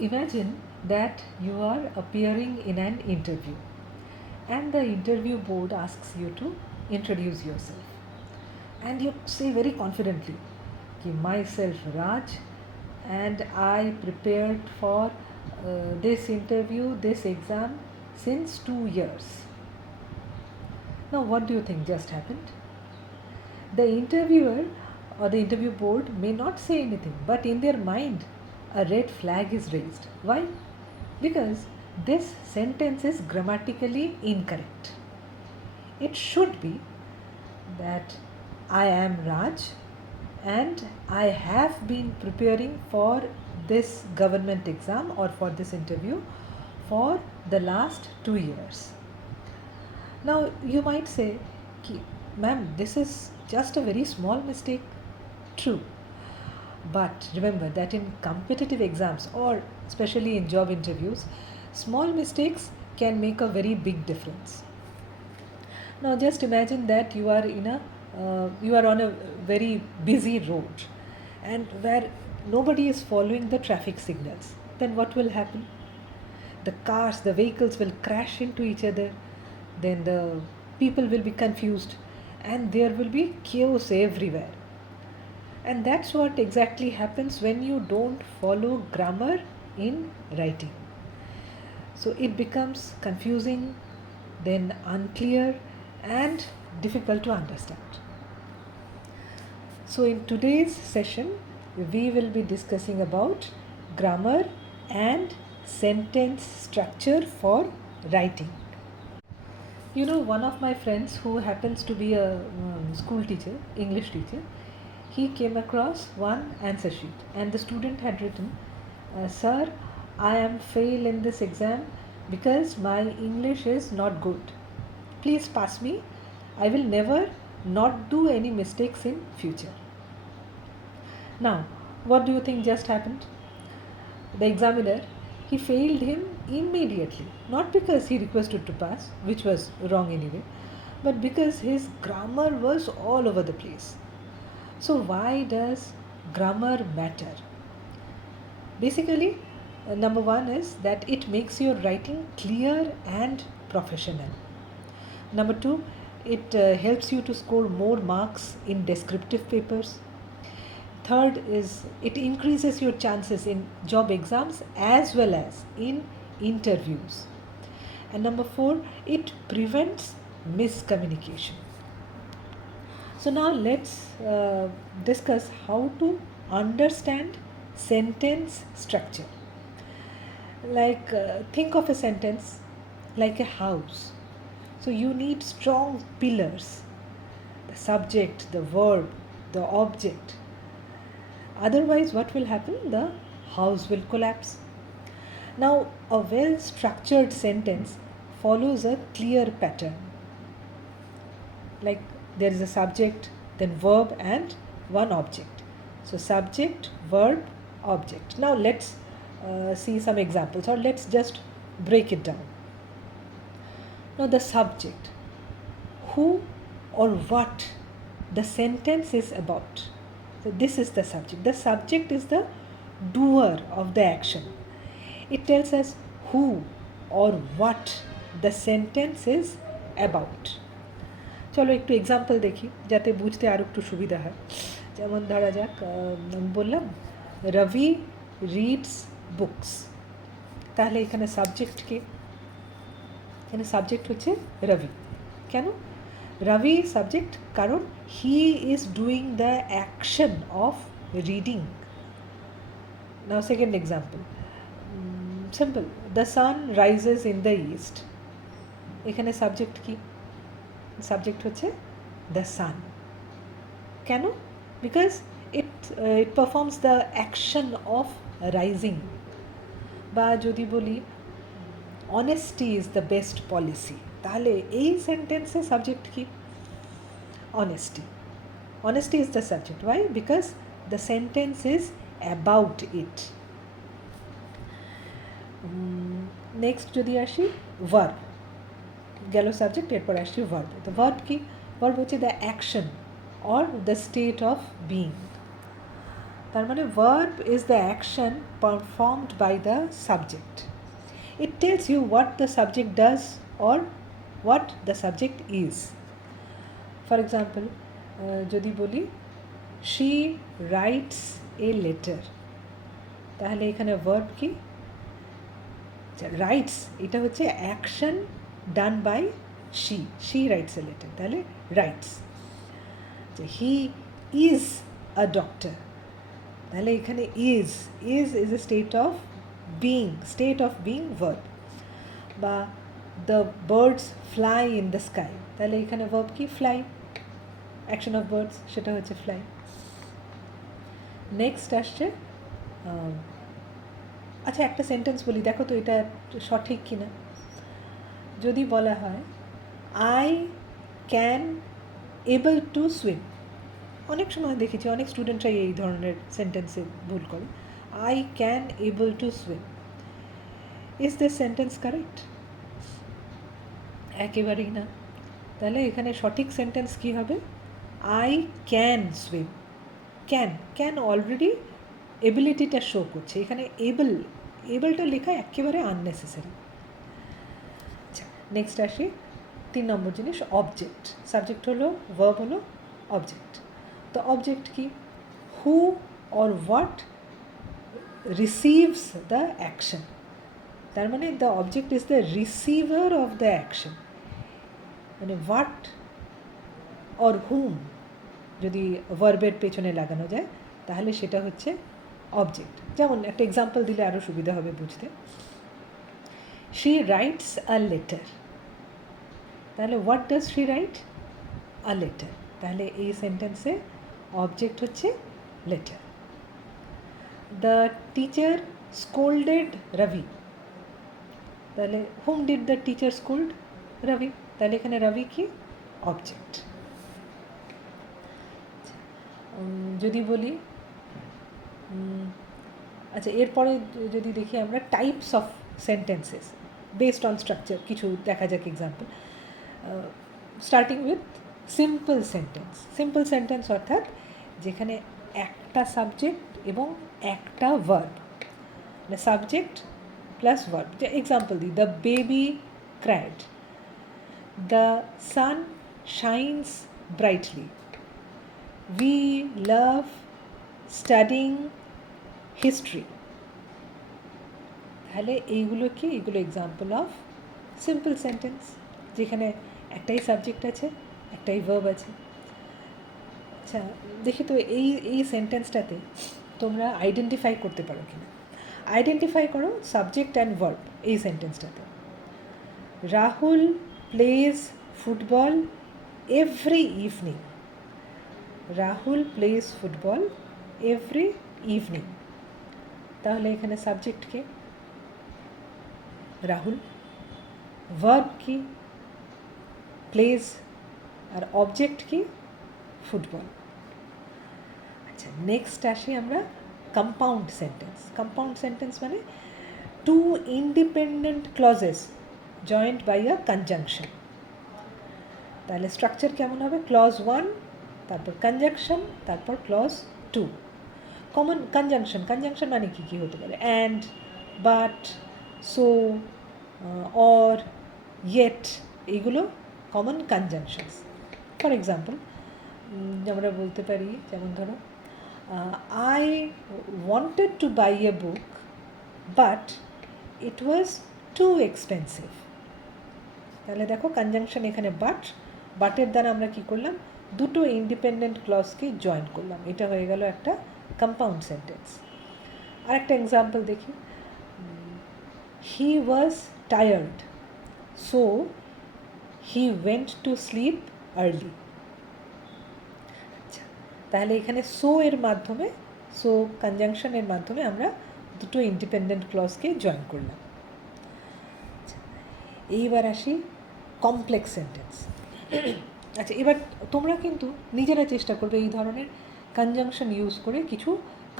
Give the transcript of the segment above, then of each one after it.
Imagine that you are appearing in an interview and the interview board asks you to introduce yourself. And you say very confidently, "Ki myself Raj and I prepared for this interview, this exam since 2 years." Now, what do you think just happened? The interviewer or the interview board may not say anything, but in their mind, a red flag is raised. Why? Because this sentence is grammatically incorrect. It should be that I am Raj and I have been preparing for this government exam or for this interview for the last 2 years. Now, you might say, "Ma'am, this is just a very small mistake." True. But remember that in competitive exams or especially in job interviews, small mistakes can make a very big difference. Now, just imagine that you are on a very busy road and where nobody is following the traffic signals. Then what will happen? The cars, the vehicles will crash into each other, then the people will be confused, and there will be chaos everywhere. And that's what exactly happens when you don't follow grammar in writing. So it becomes confusing, then unclear, and difficult to understand. So in today's session, we will be discussing about grammar and sentence structure for writing. You know, one of my friends who happens to be a school teacher, English teacher, he came across one answer sheet and the student had written, "Sir, I am fail in this exam because my English is not good. Please pass me. I will never not do any mistakes in future." Now, what do you think just happened? The examiner, he failed him immediately, not because he requested to pass, which was wrong anyway, but because his grammar was all over the place. So, why does grammar matter? Basically, number one is that it makes your writing clear and professional. Number two, it helps you to score more marks in descriptive papers. Third is it increases your chances in job exams as well as in interviews. And number four, it prevents miscommunication. So now let's discuss how to understand sentence structure. Like think of a sentence like a house. So you need strong pillars, the subject, the verb, the object. Otherwise, what will happen? The house will collapse. Now, a well structured sentence follows a clear pattern. Like there is a subject, then verb, and one object. So, subject, verb, object. Now, let's see some examples, or let's just break it down. Now, the subject, who or what the sentence is about. So, this is the subject. The subject is the doer of the action. It tells us who or what the sentence is about. চলো একটু example দেখি যাতে বুঝতে আরও একটু সুবিধা হয়। যেমন ধরা যাক, আমি বললাম রবি রিডস বুকস। তাহলে এখানে সাবজেক্ট কে? এখানে সাবজেক্ট হচ্ছে রবি। কেন? রবি সাবজেক্ট কারণ he is doing the action of reading. Now second example, simple, the sun rises in the east. এখানে সাবজেক্ট কি? সাবজেক্ট হচ্ছে দ্য সান। কেন? Because it performs the action of rising. বা যদি বলি honesty is the best policy, তাহলে এই সেন্টেন্সে সাবজেক্ট কি? Honesty. Honesty is the subject. Why? Because the sentence is about it. Next যদি আসি ভার্ব, গেল সাবজেক্ট, এরপর আসছি ভার্ব। তো ভার্ব কি? ভার্ব হচ্ছে the action or the state of being. তার মানে verb is the action performed by the subject. It tells you what the subject does or what the subject is. For example, যদি বলি she writes a letter, তাহলে এখানে verb কি? Writes, এটা হচ্ছে action done by she writes a letter, তাহলে writes. He is a doctor, তাহলে এখানে is is a state of being verb. বা the birds fly in the sky, তাহলে এখানে ভার্ব কি? ফ্লাই, অ্যাকশন অফ বার্ডস, সেটা হচ্ছে ফ্লাই। নেক্সট আসছে, আচ্ছা একটা সেন্টেন্স বলি, দেখো তো এটা সঠিক কিনা। যদি বলা হয় I can able to swim, অনেক সময় দেখেছি অনেক স্টুডেন্টরাই এই ধরনের সেন্টেন্সে ভুল করে। I can able to swim, is this sentence correct? একেবারেই না। তাহলে এখানে সঠিক সেন্টেন্স কী হবে? I can swim. Can already এবিলিটিটা শো করছে, এখানে এবলটা লেখা একেবারে আননেসেসারি। আচ্ছা নেক্সট আসি 3 নম্বর জিনিস, অবজেক্ট। সাবজেক্ট হলো, ভার্ব হলো, অবজেক্ট। তো অবজেক্ট কি? হু or what receives the action, তার মানে the object is the receiver of the action. মানে হোয়াট অর হুম যদি ভার্বের পেছনে লাগানো যায় তাহলে সেটা হচ্ছে অবজেক্ট। যেমন একটা এক্সাম্পল দিলে আরও সুবিধা হবে বুঝতে। শি রাইটস আ লেটার, তাহলে what does she write? A letter, তাহলে এই সেন্টেন্সে অবজেক্ট হচ্ছে letter. The teacher scolded Rabi, তাহলে whom did the teacher scold? Rabi, তাহলে এখানে রবি কি? অবজেক্ট। যদি বলি, আচ্ছা এরপরে যদি দেখি আমরা types of sentences based on structure, কিছু দেখা যাক example. Starting with simple sentence. Simple sentence অর্থাৎ যেখানে একটা সাবজেক্ট এবং একটা ভার্ব, মানে সাবজেক্ট প্লাস ভার্ব। যে এক্সাম্পল দিই, the baby cried, the sun shines brightly, we love studying history, তাহলে এইগুলো কি? এগুলো এক্সাম্পল অফ সিম্পল সেন্টেন্স, যেখানে একটাই সাবজেক্ট আছে, একটাই ভার্ব আছে। আচ্ছা দেখি তো এই সেন্টেন্সটাতে তোমরা আইডেন্টিফাই করতে পারো কিনা। আইডেন্টিফাই করো সাবজেক্ট অ্যান্ড ভার্ব এই সেন্টেন্সটাতে। Rahul plays football every evening, Rahul plays football every evening, তাহলে এখানে সাবজেক্ট কে? রাহুল। ভার্ব কি? প্লেজ। আর অবজেক্ট কি? ফুটবল। আচ্ছা নেক্সট আসি আমরা কম্পাউন্ড সেন্টেন্স। কম্পাউন্ড সেন্টেন্স মানে two independent clauses joint by a conjunction. তাহলে স্ট্রাকচার কেমন হবে? ক্লজ 1, তারপর কনজাংশন, তারপর ক্লজ 2। কমন কনজাংশন, কনজাংশন মানে কী কী হতে পারে? And, but, so, or, yet, এইগুলো কমন কনজাংশনস। ফর এক্সাম্পল আমরা বলতে পারি, যেমন ধরো I wanted to buy a book but it was too expensive. তাহলে দেখো কনজাংশন এখানে বাটের দ্বারা আমরা কী করলাম? দুটো ইন্ডিপেন্ডেন্ট ক্লজকে জয়েন করলাম, এটা হয়ে গেল একটা কম্পাউন্ড সেন্টেন্স। আর একটা এক্সাম্পল দেখি, he was tired so he went to sleep early. আচ্ছা তাহলে এখানে সো এর মাধ্যমে, সো কনজাংশনের মাধ্যমে আমরা দুটো ইন্ডিপেন্ডেন্ট ক্লজকে জয়েন করলাম। এইবার আসি কমপ্লেক্স সেন্টেন্স। আচ্ছা এবার তোমরা কিন্তু নিজেরা চেষ্টা করবে এই ধরনের কনজাংশন ইউজ করে কিছু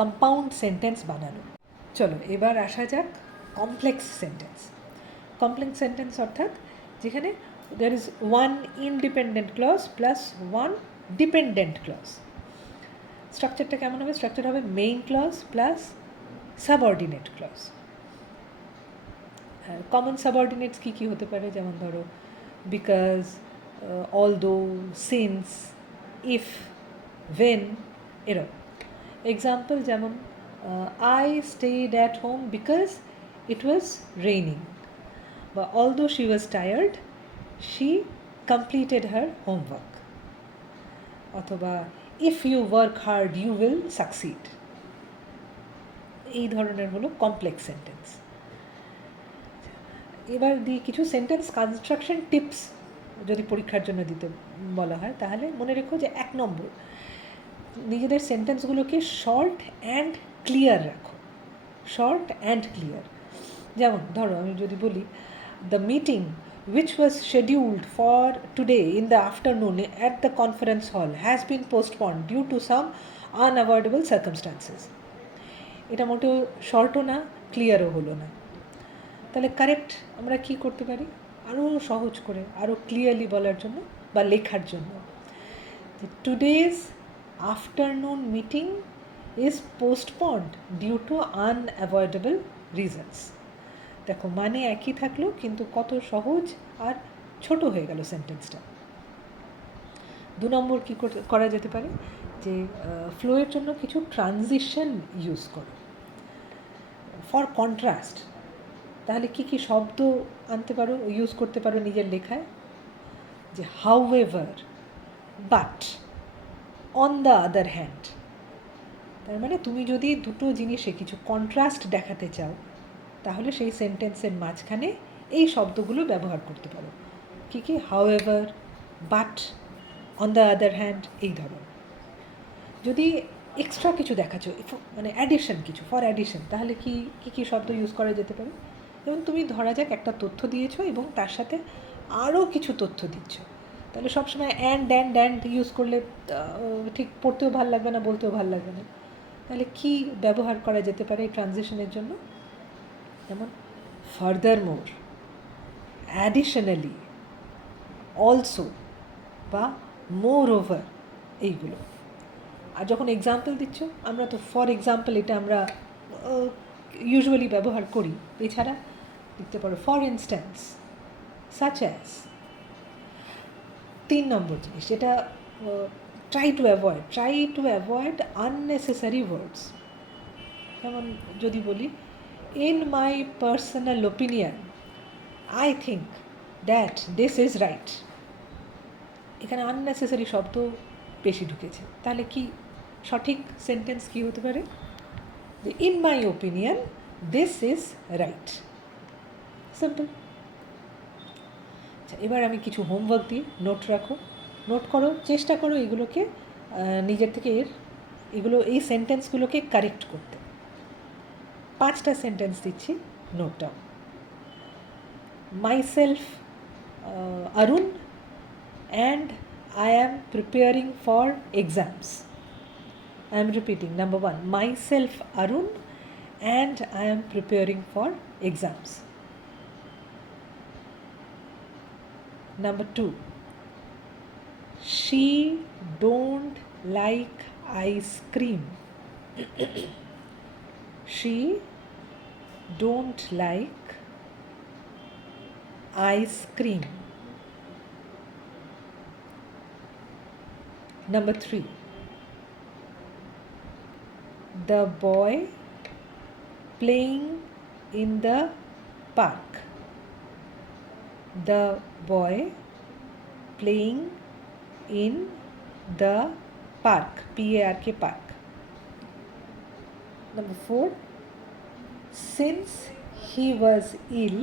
কম্পাউন্ড সেন্টেন্স বানানো। চলো এবার আসা যাক কমপ্লেক্স সেন্টেন্স। কমপ্লেক্স সেন্টেন্স অর্থাৎ যেখানে there is one independent clause plus one dependent clause. স্ট্রাকচারটা কেমন হবে? স্ট্রাকচার হবে main clause plus subordinate clause. Common subordinates কী কী হতে পারে? যেমন ধরো because, although, since, if, when, এরকম। এক্সাম্পল যেমন I stayed at home because it was raining, বা although she was tired she completed her homework, অথবা if you work hard you will succeed. এই ধরনের হলো কমপ্লেক্স সেন্টেন্স। এবার দিই কিছু সেন্টেন্স কনস্ট্রাকশন টিপস। যদি পরীক্ষার জন্য দিতে বলা হয় তাহলে মনে রেখো যে 1 নম্বর, নিজেদের সেন্টেন্সগুলোকে শর্ট অ্যান্ড ক্লিয়ার রাখো। Short and clear. যেমন ধরো আমি যদি বলি the meeting which was scheduled for today in the afternoon at the conference hall has been postponed due to some unavoidable circumstances. এটা মোটেও শর্টও না, ক্লিয়ারও হলো না। তাহলে কারেক্ট আমরা কি করতে পারি আরও সহজ করে, আরও ক্লিয়ারলি বলার জন্য বা লেখার জন্য? Today's afternoon meeting is postponed due to unavoidable reasons. দেখো মানে একই থাকলো কিন্তু কত সহজ আর ছোট হয়ে গেল সেন্টেন্সটা। 2 নম্বর কী করা যেতে পারে? যে ফ্লোয়ের জন্য কিছু ট্রানজিশন ইউজ করো ফর কন্ট্রাস্ট। তাহলে কী কী শব্দ আনতে পারো, ইউজ করতে পারো নিজের লেখায়? যে however, but, on the other hand. তার মানে তুমি যদি দুটো জিনিসে কিছু কন্ট্রাস্ট দেখাতে চাও তাহলে সেই সেন্টেন্সের মাঝখানে এই শব্দগুলো ব্যবহার করতে পারো। কী কী? However, but, on the other hand, এই ধরনের। যদি এক্সট্রা কিছু দেখাচ্ছ, মানে অ্যাডিশন কিছু, ফর অ্যাডিশন, তাহলে কী কী শব্দ ইউজ করা যেতে পারে? এবং তুমি ধরা যাক একটা তথ্য দিয়েছো এবং তার সাথে আরও কিছু তথ্য দিচ্ছ, তাহলে সবসময় অ্যান্ড ইউজ করলে ঠিক পড়তেও ভালো লাগবে না, বলতেও ভালো লাগবে না। তাহলে কি ব্যবহার করা যেতে পারে এই ট্রানজিশনের জন্য? যেমন ফার্দার মোর, অ্যাডিশনালি, অলসো বা মোর ওভার, এইগুলো। আর যখন এক্সাম্পল দিচ্ছ, আমরা তো ফর এক্সাম্পল এটা আমরা ইউজুয়ালি ব্যবহার করি, এছাড়া লিখতে পারো ফর ইনস্ট্যান্স, সাচ অ্যাজ। 3 নম্বর জিনিস যেটা ট্রাই টু অ্যাভয়েড আননেসেসারি ওয়ার্ডস। যেমন যদি বলি in my personal opinion I think that this is right, এখানে আননেসেসারি শব্দ বেশি ঢুকেছে। তাহলে কি সঠিক সেন্টেন্স কি হতে পারে? In my opinion this is right. Simple. আচ্ছা, এবার আমি কিছু হোমওয়ার্ক দিই, নোট রাখো, নোট করো, চেষ্টা করো এগুলোকে নিজের থেকে এই সেন্টেন্সগুলোকে কারেক্ট করতে। 5টা সেন্টেন্স দিচ্ছি, note down. Myself Arun and I am preparing for exams. I am repeating. Number 1, myself Arun and I am preparing for exams. Number 2, she don't like ice cream. She don't like ice cream. Number 3, the boy playing in the park. The boy playing in the park. P-A-R-K, park. Number 4, since he was ill,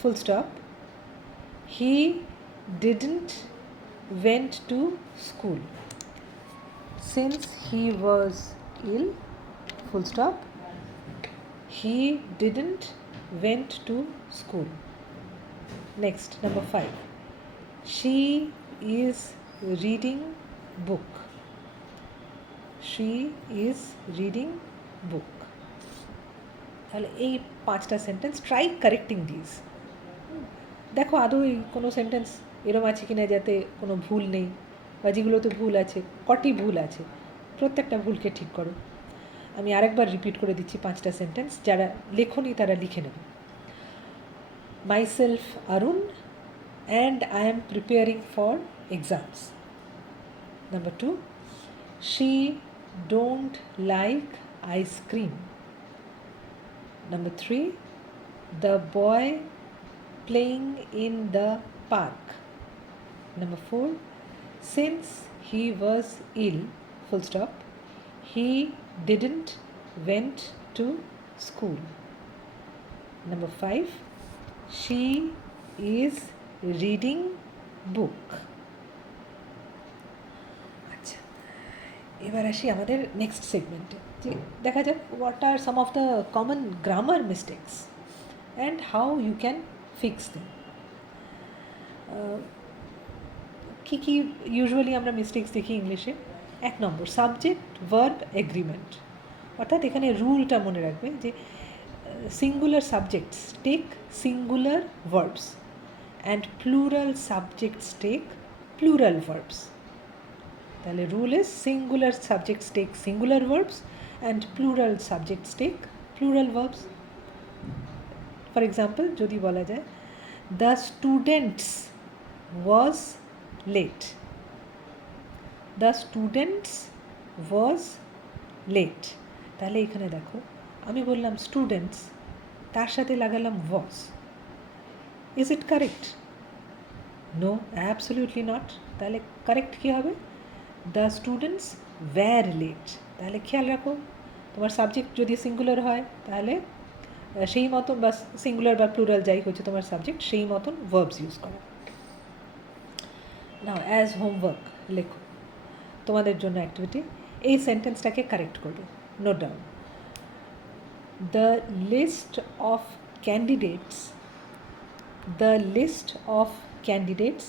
full stop, he didn't went to school. Since he was ill, full stop, he didn't went to school. Next, number 5, she is reading book. She is reading book. তাহলে এই 5টা sentence, try correcting this. দেখো আদৌ কোনো sentence এরম আছে কি না যাতে কোনো ভুল নেই, বা যেগুলোতে ভুল আছে, কটি ভুল আছে, প্রত্যেকটা ভুলকে ঠিক করো। আমি আরেকবার রিপিট করে দিচ্ছি 5টা সেন্টেন্স, যারা লেখনি তারা লিখে নেবে। Myself Arun and I am preparing for exams. Number 2, she don't like ice cream. Number 3, the boy playing in the park. Number 4, since he was ill, full stop, he didn't went to school. Number 5, she is reading book. আচ্ছা, এবার আসি আমাদের next সেগমেন্টে, যে দেখা যাক what are some of the common grammar mistakes and how you can fix them. কী কী ইউজুয়ালি আমরা মিস্টেক্স দেখি ইংলিশে? 1 নম্বর, সাবজেক্ট ভার্ব এগ্রিমেন্ট। অর্থাৎ এখানে রুলটা মনে রাখবে যে singular subjects take singular verbs and plural subjects take plural verbs. তাহলে rule is singular subjects take singular verbs and plural subjects take plural verbs. For example, যদি বলা যায় the students was late, the students was late, তাহলে এখানে দেখো আমি বললাম students, তার সাথে লাগালাম was. Is it correct? No, absolutely not. তাহলে কারেক্ট কী হবে? The students were late. তাহলে খেয়াল রাখো, তোমার সাবজেক্ট যদি সিঙ্গুলার হয় তাহলে সেই মতন, বা সিঙ্গুলার বা প্লুরাল যাই হচ্ছে তোমার সাবজেক্ট, সেই মতন ভার্বস ইউজ করো। নাও অ্যাজ হোমওয়ার্ক লেখো, তোমাদের জন্য অ্যাক্টিভিটি, এই সেন্টেন্সটাকে কারেক্ট করবে। Note down, the list of candidates, the list of candidates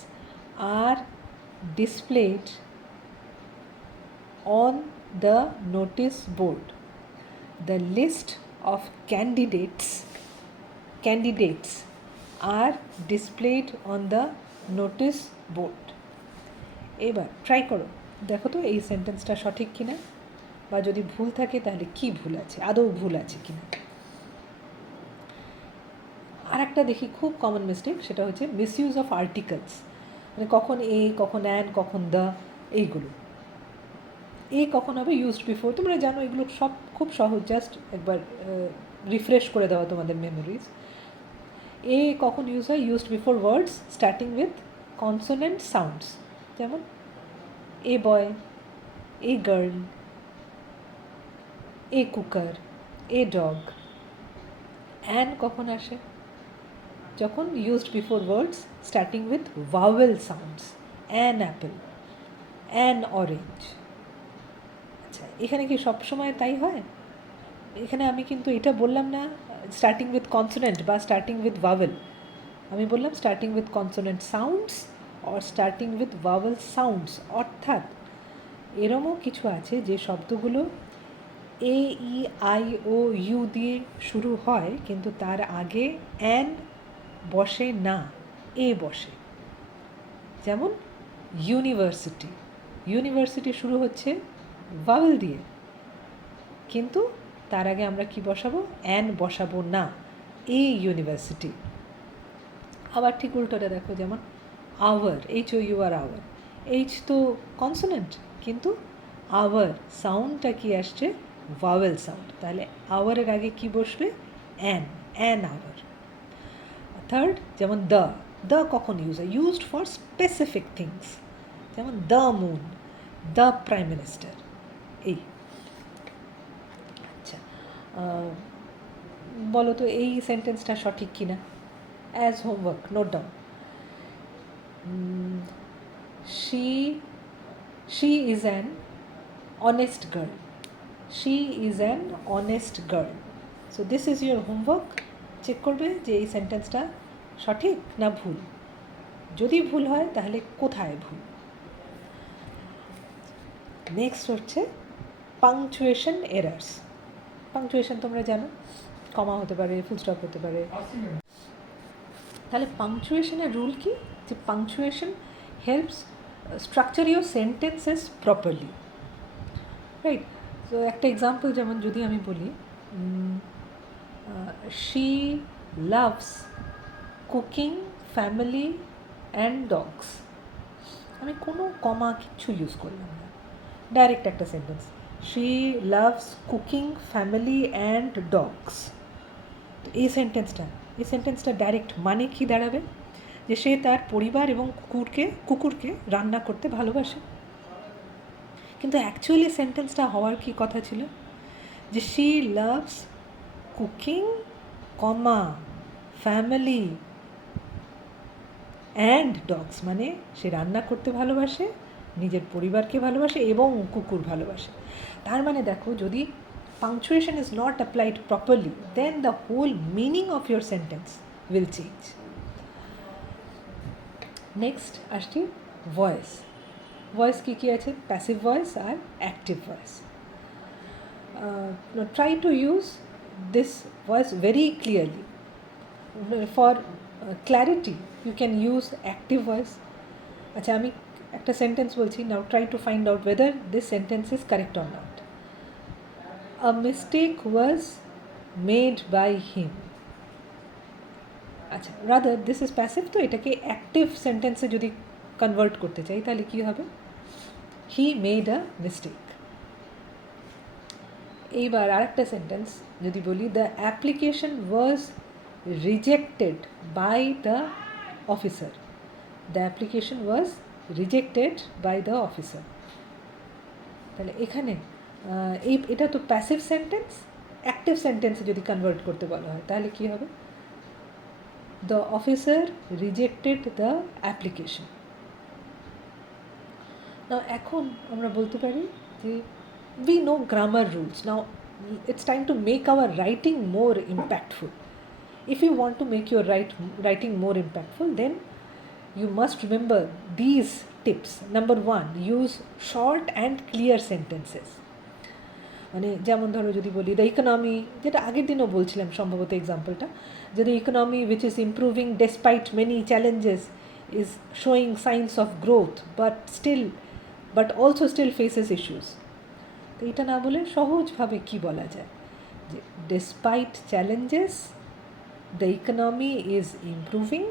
are displayed on the notice board. The list of candidates are displayed on the notice board. এবার try করো, দেখো তো এই সেন্টেন্সটা সঠিক কিনা, বা যদি ভুল থাকে তাহলে কি ভুল আছে, আদৌ ভুল আছে কিনা। আর একটা দেখি খুব কমন মিস্টেক, সেটা হচ্ছে মিসইউজ অফ আর্টিকেলস, মানে কখন এ, কখন অ্যান, কখন দ্য, এইগুলো। এ কখন হবে? Used before. তোমরা জানো এগুলো সব খুব সহজ, জাস্ট একবার রিফ্রেশ করে দেওয়া তোমাদের মেমোরিজ। এ কখন ইউজ হয়? Used before words starting with consonant sounds, যেমন a boy, a girl, a cooker, a dog. An কখন আসে? যখন used before words starting with vowel sounds, an apple, an orange. আচ্ছা, এখানে কি সবসময় তাই হয়? এখানে আমি কিন্তু এটা বললাম না স্টার্টিং উইথ কনসোনেন্ট বা স্টার্টিং উইথ ভাওয়েল, আমি বললাম starting with consonant sounds or starting with vowel sounds. অর্থাৎ এরমও কিছু আছে যে শব্দগুলো এ, ই, আই, ও, ইউ দিয়ে শুরু হয়, কিন্তু তার আগে অ্যান বসে না, এ বসে। যেমন ইউনিভার্সিটি, ইউনিভার্সিটি শুরু হচ্ছে ভাওয়েল দিয়ে, কিন্তু তার আগে আমরা কি বসাবো? অ্যান বসাবো না, এ ইউনিভার্সিটি। আবার ঠিক উল্টোটা দেখো, যেমন hour, H O U R hour, H তো কনসোনেন্ট, কিন্তু আওয়ার সাউন্ডটা কি আসছে? ভাওয়েল সাউন্ড, তাহলে আওয়ারের আগে কি বসবে? An, an hour. থার্ড, যেমন দ্য, দ্য কখন ইউজ হয়? ইউজড ফর স্পেসিফিক থিংস, যেমন the moon, the prime minister, এই। আচ্ছা, বলো তো এই সেন্টেন্সটা সঠিক কিনা? As homework note down, she is an honest girl, she is an honest girl. So this is your homework. Check করবে যে এই সেন্টেন্সটা সঠিক না ভুল। যদি ভুল হয় তাহলে কোথায় ভুল। নেক্সট হচ্ছে পাংচুয়েশন এরার্স। পাংচুয়েশন তোমরা জানো, কমা হতে পারে, ফুল স্টপ হতে পারে। তাহলে পাংচুয়েশনের রুল কি? যে punctuation helps structure your sentences properly, right? So একটা এক্সাম্পল যেমন যদি আমি বলি she loves cooking, family and dogs, আমি কোনো কমা কিচ্ছু ইউজ করলাম না, ডাইরেক্ট একটা sentence, she loves cooking, family and dogs. এই সেন্টেন্সটা ডাইরেক্ট মানে কি দাঁড়াবে, যে সে তার পরিবার এবং কুকুরকে রান্না করতে ভালোবাসে। কিন্তু অ্যাকচুয়ালি সেন্টেন্সটা হওয়ার কি কথা ছিল, যে she loves cooking, comma family and dogs, মানে সে রান্না করতে ভালোবাসে, নিজের পরিবারকে ভালোবাসে এবং কুকুর ভালোবাসে। তার মানে দেখো, যদি punctuation is not applied properly, then the whole meaning of your sentence will change. Next আসছি ভয়েস। ভয়েস কী কী আছে, প্যাসিভ ভয়েস আর active voice. Try to use this voice very clearly. For clarity you can use active voice. আচ্ছা, আমি একটা sentence বলছি, now try to find out whether this sentence is correct or not. A mistake was made by him. আচ্ছা, rather this is passive, তো এটাকে active সেন্টেন্সে যদি convert করতে চাই তাহলে কী হবে, he made a mistake. এইবার আরেকটা সেন্টেন্স যদি বলি, the application was rejected by the officer. The application was rejected by the officer. তাহলে এখানে এটা তো প্যাসিভ সেন্টেন্স, অ্যাক্টিভ সেন্টেন্সে যদি কনভার্ট করতে বলা হয় তাহলে কী হবে, the officer rejected the application. না, এখন আমরা বলতে পারি যে we know grammar rules. Now it's time to make our writing more impactful. If you want to make your writing more impactful, then you must remember these tips. Number 1, use short and clear sentences. মানে যেমন ধরো যদি বলি the economy, যেটা আগের দিনও বলছিলাম সম্ভবত এক্সাম্পলটা, যে the economy which is improving despite many challenges is showing signs of growth but also still faces issues. তো এটা না বলে সহজভাবে কি বলা যায়, যে despite challenges the economy is improving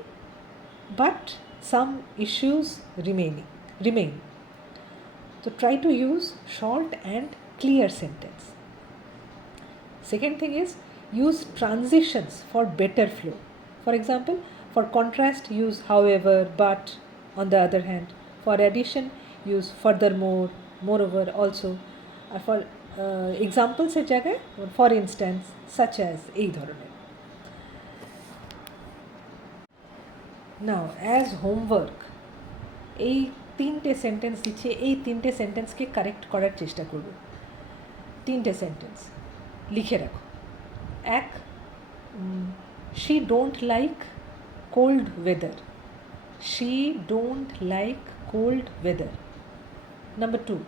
but some issues remain. তো try to use short and clear sentence. Second thing is, use transitions for better flow. For example, for contrast use however, but. On the other hand, for addition use furthermore, moreover, also. For examples এর জায়গায় for instance, such as, এই ধরনের। Now as homework, এই তিনটে sentence দিচ্ছে, এই তিনটে সেন্টেন্সকে correct করার চেষ্টা করব। তিনটে সেন্টেন্স লিখে রাখো। এক, she don't like cold weather. She don't like cold weather. Number 2,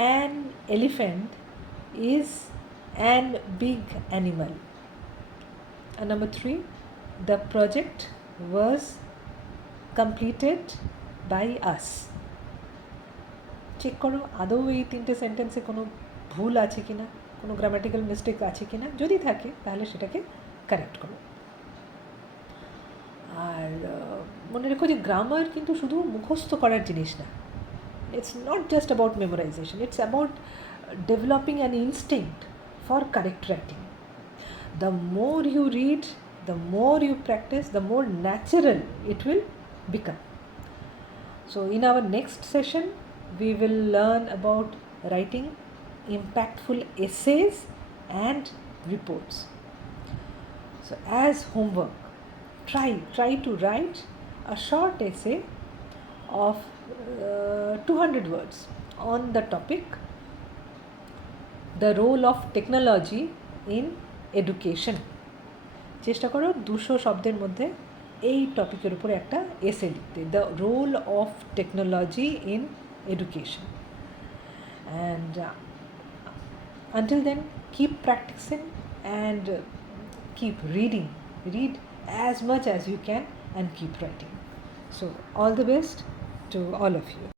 an elephant is an big animal. আর number 3, the project was completed by us. Check করো আদৌ এই তিনটে সেন্টেন্সে কোনো ভুল আছে কি না, কোনো গ্রামাটিক্যাল মিস্টেক আছে কি না। যদি থাকে তাহলে সেটাকে কারেক্ট করো। আর মনে রেখো যে গ্রামার কিন্তু শুধু মুখস্থ করার জিনিস না। It's not just about memorization, it's about developing an instinct for correct writing. The more you read, the more you practise, the more natural it will become. So in our next session we will learn about writing impactful essays and reports. So as homework, try to write a short essay of 200 words on the topic the role of technology in education. চেষ্টা করো 200 শব্দের মধ্যে এই টপিকের উপরে একটা এসে লিখতে, the role of technology in education. And until then, keep practicing and keep reading. Read as much as you can and keep writing. So, all the best to all of you.